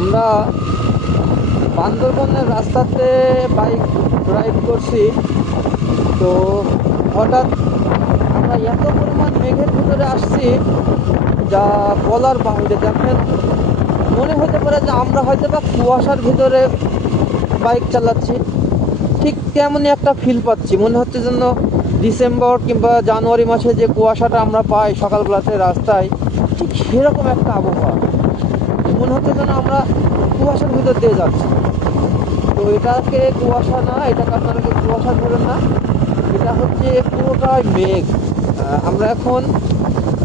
আমরা বান্দরবনের রাস্তাতে বাইক ড্রাইভ করছি, তো হঠাৎ আমরা এত পরিমাণ মেঘের ভিতরে আসছি যা বলার বাহিরে। দেখেন, মনে হতে পারে যে আমরা হয়তো বা কুয়াশার ভিতরে বাইক চালাচ্ছি, ঠিক তেমনই একটা ফিল পাচ্ছি। মনে হচ্ছে যেন ডিসেম্বর কিংবা জানুয়ারি মাসে যে কুয়াশাটা আমরা পাই সকালবেলাতে রাস্তায়, ঠিক সেরকম একটা আবহাওয়া। মনে হচ্ছে যেন আমরা কুয়াশার ভিতর দিয়ে যাচ্ছি। তো এটাকে কুয়াশা না, এটাকে আপনাদেরকে কুয়াশা ধরেন না, এটা হচ্ছে পুরোটাই মেঘ। আমরা এখন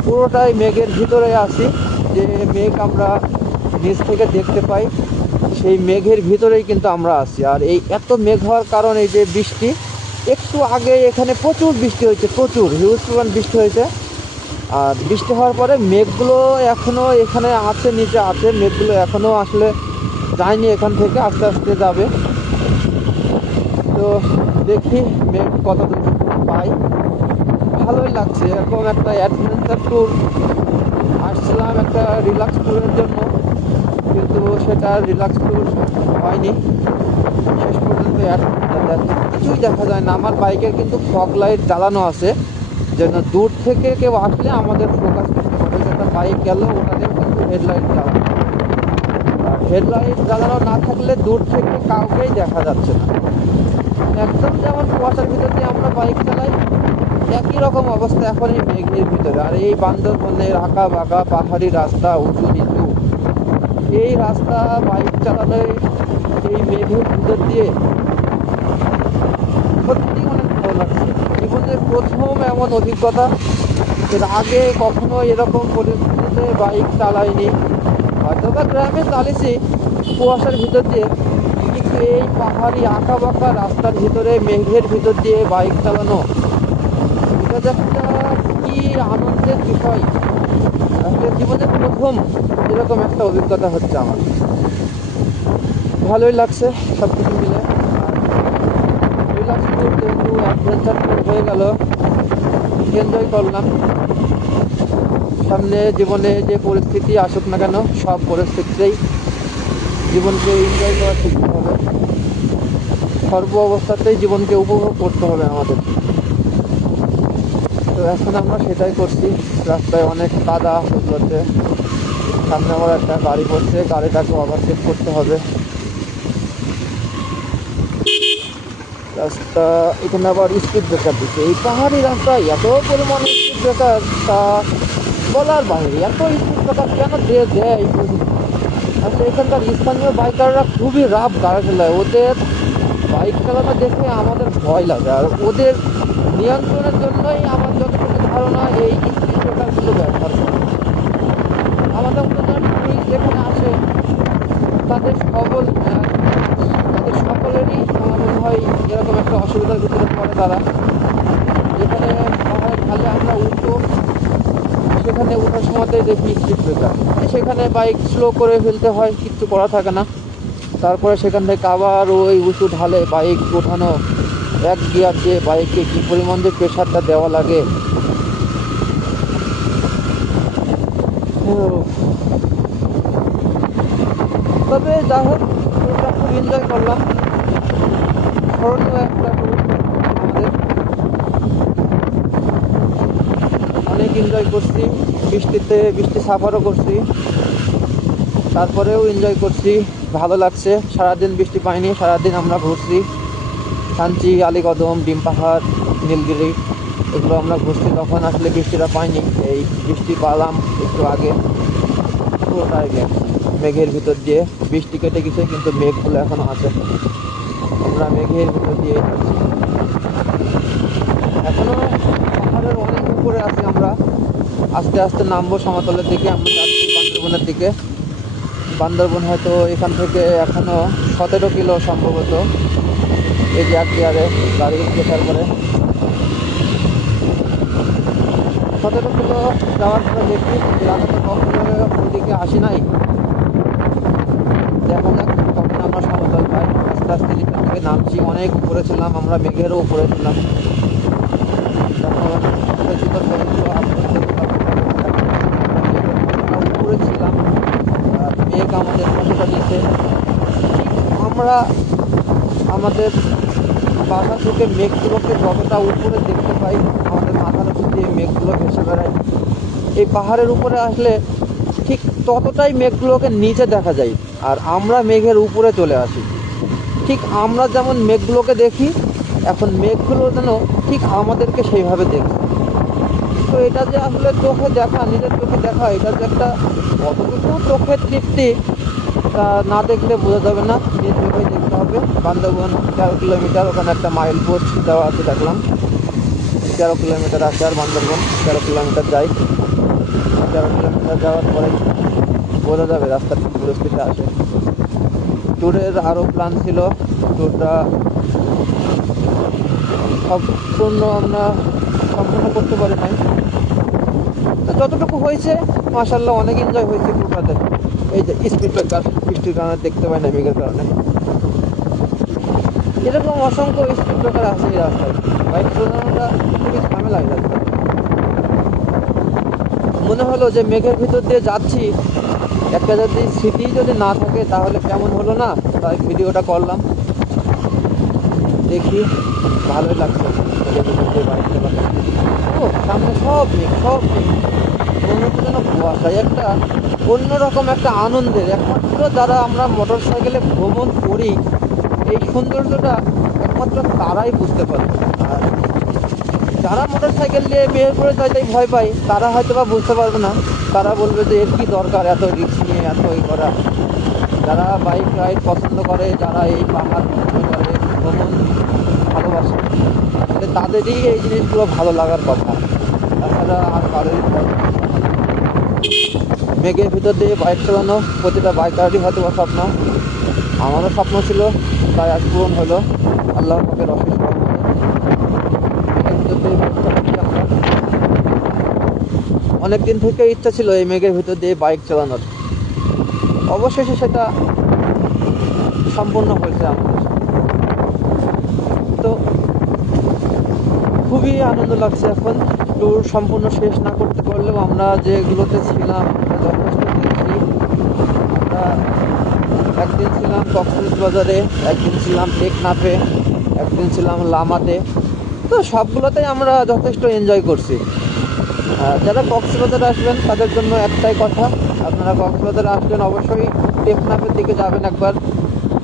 পুরোটাই মেঘের ভিতরে আছি। যে মেঘ আমরা নিচ থেকে দেখতে পাই, সেই মেঘের ভিতরেই কিন্তু আমরা আছি। আর এই এত মেঘ হওয়ার কারণে এই যে বৃষ্টি, একটু আগে এখানে প্রচুর বৃষ্টি হয়েছে, প্রচুর হিউজ পরিমাণ বৃষ্টি হয়েছে। আর বৃষ্টি হওয়ার পরে মেঘগুলো এখনও এখানে আছে, নিচে আছে মেঘগুলো, এখনও আসলে যায়নি এখান থেকে, আস্তে আস্তে যাবে। তো দেখি মেঘ কত দূর পাই। ভালোই লাগছে, এরকম একটা অ্যাডভেঞ্চার ট্যুর আসছিলাম একটা রিল্যাক্স ট্যুরের জন্য, কিন্তু সেটা রিল্যাক্স ট্যুর হয়নি। শেষ পর্যন্ত কিছুই দেখা যায় না। আমার বাইকের কিন্তু ফগ লাইট জ্বালানো আছে, যেন দূর থেকে কেউ আসলে আমাদের ফোকাস করতে পারে। যেটা বাইক গেল ওটাতে কিন্তু হেডলাইট জ্বালানো, আর হেডলাইট জ্বালানো না থাকলে দূর থেকে কাউকেই দেখা যাচ্ছে না। একদম যেমন কুয়াশার ভিতর দিয়ে আমরা বাইক চালাই, একই রকম অবস্থা এখন এই মেঘের ভিতরে। আর এই বান্দরবনের আঁকা বাঁকা পাহাড়ি রাস্তা, উঁচু নিচু, এই রাস্তা বাইক চালালে এই মেঘের ভিতর দিয়ে সত্যি অনেক ভালো লাগছে। জীবনের প্রথম এমন অভিজ্ঞতা, এর আগে কখনো এরকম পরিস্থিতিতে বাইক চালাইনি। হয়তো বা গ্রামে চালিয়েছি কুয়াশার ভিতর দিয়ে, কিন্তু এই পাহাড়ি আঁকা বাঁকা রাস্তার ভিতরে মেঘের ভিতর দিয়ে বাইক চালানো, এটা যে একটা কি আনন্দের বিষয়। আসলে জীবনের প্রথম এরকম একটা অভিজ্ঞতা হচ্ছে আমার। ভালোই লাগছে সব কিছু মিলে। আর রিল্যাক্স ট্যুর যেহেতু অ্যাডভেঞ্চার ট্যুর হয়ে গেল, এনজয় করলাম। সামনে জীবনে যে পরিস্থিতি আসুক না কেন, সব পরিস্থিতিতেই জীবনকে এনজয় করা শিখতে হবে। সর্ব অবস্থাতেই জীবনকে উপভোগ করতে হবে আমাদের। তো এখন আমরা সেটাই করছি। রাস্তায় অনেক কাদা হচ্ছে, সামনে আমার একটা গাড়ি পড়ছে, গাড়িটাকে ওভারটেক করতে হবে। রাস্তা এখানে আবার স্পিড ব্রেকার দিচ্ছে। এই পাহাড়ি রাস্তায় এত পরিমাণে স্পিড ব্রেকার, তা বলার বাইরে। এত স্পিড ব্রেকার কেন দেয় আসলে এখানকার স্থানীয় বাইকাররা খুবই রাফ গাড়ি চালায়। ওদের বাইক চালানো দেখে আমাদের ভয় লাগে। আর ওদের নিয়ন্ত্রণের জন্যই আমার যতটুকু ধারণা এই স্পিড ব্রেকারগুলো ব্যবহার করে। আমাদের মতো যারা টুরিস্ট যেখানে আসে, তাদের সকলেরই আমার মনে হয় এরকম একটা অসুবিধার ভিতরে পড়ে তারা। যেখানে পাহাড়ের ঢালে আমরা উঠবো, সেখানে ওঠার সময়তেই দেখি স্পিড ব্রেকার, সেখানে বাইক স্লো করে ফেলতে হয়, কিচ্ছু করা থাকে না। তারপরে সেখান থেকে আবার ওই উঁচু ঢালে বাইক ওঠানো, এক গিয়ার দিয়ে বাইককে কী পরিমাণ যে প্রেশারটা দেওয়া লাগে। তবে যাই হোক, ট্যুরটা খুব এনজয় করলাম। স্মরণীয় একটা ট্যুর আমাদের, অনেক এনজয় করছি। বৃষ্টি সাফারও করছি, তারপরেও এনজয় করছি, ভালো লাগছে। সারাদিন বৃষ্টি পাইনি, সারাদিন আমরা ঘুরছি। থানচি, আলীকদম, ডিম পাহাড়, নীলগিরি, এগুলো আমরা ঘুরছি। তখন আসলে বৃষ্টিটা পাইনি, এই বৃষ্টি পালাম একটু আগে। পুরোটাই মেঘের ভিতর দিয়ে, বৃষ্টি কেটে গেছে কিন্তু মেঘগুলো এখনো আছে। আমরা মেঘের ভিতর দিয়ে যাচ্ছি, এখনো পাহাড়ের অনেক উপরে আছি আমরা। আস্তে আস্তে নামবো সমতলের দিকে, আমরা যাচ্ছি বান্দরবনের দিকে। বান্দরবন হয়তো এখান থেকে এখনো 17 কিলো সম্ভবত। এই যে এক গিয়ারে গাড়ি প্রেসার করে 17 কিলো যাওয়ার পরে দেখি। আগে তো কখনো ওইদিকে আসি নাই, দেখা যাক কখন আমরা সমতল পাই। আস্তে আস্তে নিচের দিকে নামছি, অনেক উপরে ছিলাম আমরা, মেঘেরও উপরে ছিলাম। উপরে ছিলাম, মেঘ আমাদের কতটা নিচে আমাদের বাসা থেকে মেঘগুলোকে যতটা উপরে দেখতে পাই, আমাদের মাথার উপর দিয়ে মেঘগুলো ভেসে বেড়ায়, এই পাহাড়ের উপরে আসলে ঠিক ততটাই মেঘগুলোকে নিচে দেখা যায়, আর আমরা মেঘের উপরে চলে আসি। ঠিক আমরা যেমন মেঘগুলোকে দেখি, এখন মেঘগুলো যেন ঠিক আমাদেরকে সেইভাবে দেখছে। তো এটা যে আসলে চোখে দেখা, নিজের চোখে দেখা, এটা যে একটা কতটুকু চোখের তৃপ্তি তা না দেখলে বোঝা যাবে না, নিজ চোখেই দেখতে হবে। বান্দরবন 13 কিলোমিটার, ওখানে একটা মাইল পোস্ট দেওয়া আছে, দেখলাম 13 কিলোমিটার আছে, আর বান্দরবন 13 কিলোমিটার যাই। 13 কিলোমিটার যাওয়ার পরে বোঝা যাবে রাস্তার কী পরিস্থিতি আসে। ট্যুরের আরও প্ল্যান ছিল, ট্যুরটা সম্পূর্ণ আমরা সম্পূর্ণ করতে পারি নাই। যতটুকু হয়েছে মাশাআল্লাহ অনেক এনজয় হয়েছে ট্যুরটাতে। এই যে স্পিড ব্রেকার, বৃষ্টির কারণে দেখতে পাই না, মেঘের কারণে। এরকম অসংখ্য স্পিড ব্রেকার আছে এই রাস্তায়, বাইক চালানোটা খুবই ঝামেলা এই রাস্তায়। মনে হলো যে মেঘের ভিতর দিয়ে যাচ্ছি, একটা যদি স্মৃতি যদি না থাকে তাহলে কেমন হলো না, তাই ভিডিওটা করলাম। দেখি ভালোই লাগছে মেঘের ভিতর দিয়ে বাইক চালাতে। ও সামনে সব মেঘ, সব মেঘ, মনে হচ্ছে যেন কুয়াশায়। একটা অন্যরকম একটা আনন্দের, একমাত্র যারা আমরা মোটর সাইকেলে ভ্রমণ করি এই সৌন্দর্যটা একমাত্র তারাই বুঝতে পারে। আর যারা মোটর সাইকেল নিয়ে বের করে যাইতেই ভয় পায়, তারা হয়তো বা বুঝতে পারবে না, তারা বলবে যে এর কি দরকার এত রিস্ক নিয়ে এত করা। যারা বাইক রাইড পছন্দ করে, যারা এই পাহাড় পছন্দ করে, ভ্রমণ ভালোবাসে, আসলে তাদেরই এই জিনিসগুলো ভালো লাগার কথা, তাছাড়া আর কারোরই ভালো। মেঘের ভিতর দিয়ে বাইক চালানো প্রতিটা বাইকারই হয়তো বা স্বপ্ন, আমারও স্বপ্ন ছিল, তাই আজ পূরণ হলো আল্লাহ পাকের অশেষ রহমতে। মেঘের ভিতর দিয়ে বাইক চালাচ্ছি আমরা, অনেক দিন থেকে ইচ্ছা ছিল এই মেঘের ভিতর দিয়ে বাইক চালানোর, অবশেষে সেটা সম্পূর্ণ হয়েছে আমাদের। তো খুবই আনন্দ লাগছে এখন। ট্যুর সম্পূর্ণ শেষ না করতে পারলেও আমরা যেগুলোতে ছিলাম আমরা যথেষ্ট দেখছি। আমরা একদিন ছিলাম কক্সবাজারে, একদিন ছিলাম টেকনাফে, একদিন ছিলাম লামাতে। তো সবগুলোতেই আমরা যথেষ্ট এনজয় করছি। যারা কক্সবাজারে আসবেন তাদের জন্য একটাই কথা, আপনারা কক্সবাজারে আসবেন অবশ্যই টেকনাফের দিকে যাবেন একবার,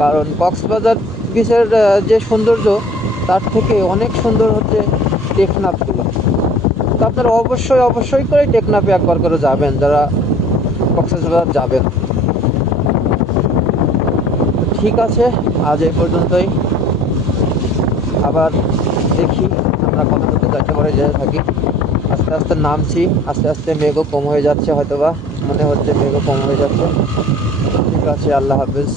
কারণ কক্সবাজার বিচের যে সৌন্দর্য তার থেকে অনেক সুন্দর হচ্ছে টেকনাফগুলো। তো আপনারা অবশ্যই অবশ্যই করে টেকনাফে একবার করে যাবেন যারা কক্সবাজার যাবেন। ঠিক আছে, আজ এই পর্যন্তই। আবার দেখি আমরা কত দূর যাইতে পারে, যেতে থাকি। আস্তে আস্তে নামছি, আস্তে আস্তে মেঘও কম হয়ে যাচ্ছে, হয়তোবা মনে হচ্ছে মেঘও কম হয়ে যাচ্ছে। ঠিক আছে, আল্লাহ হাফেজ।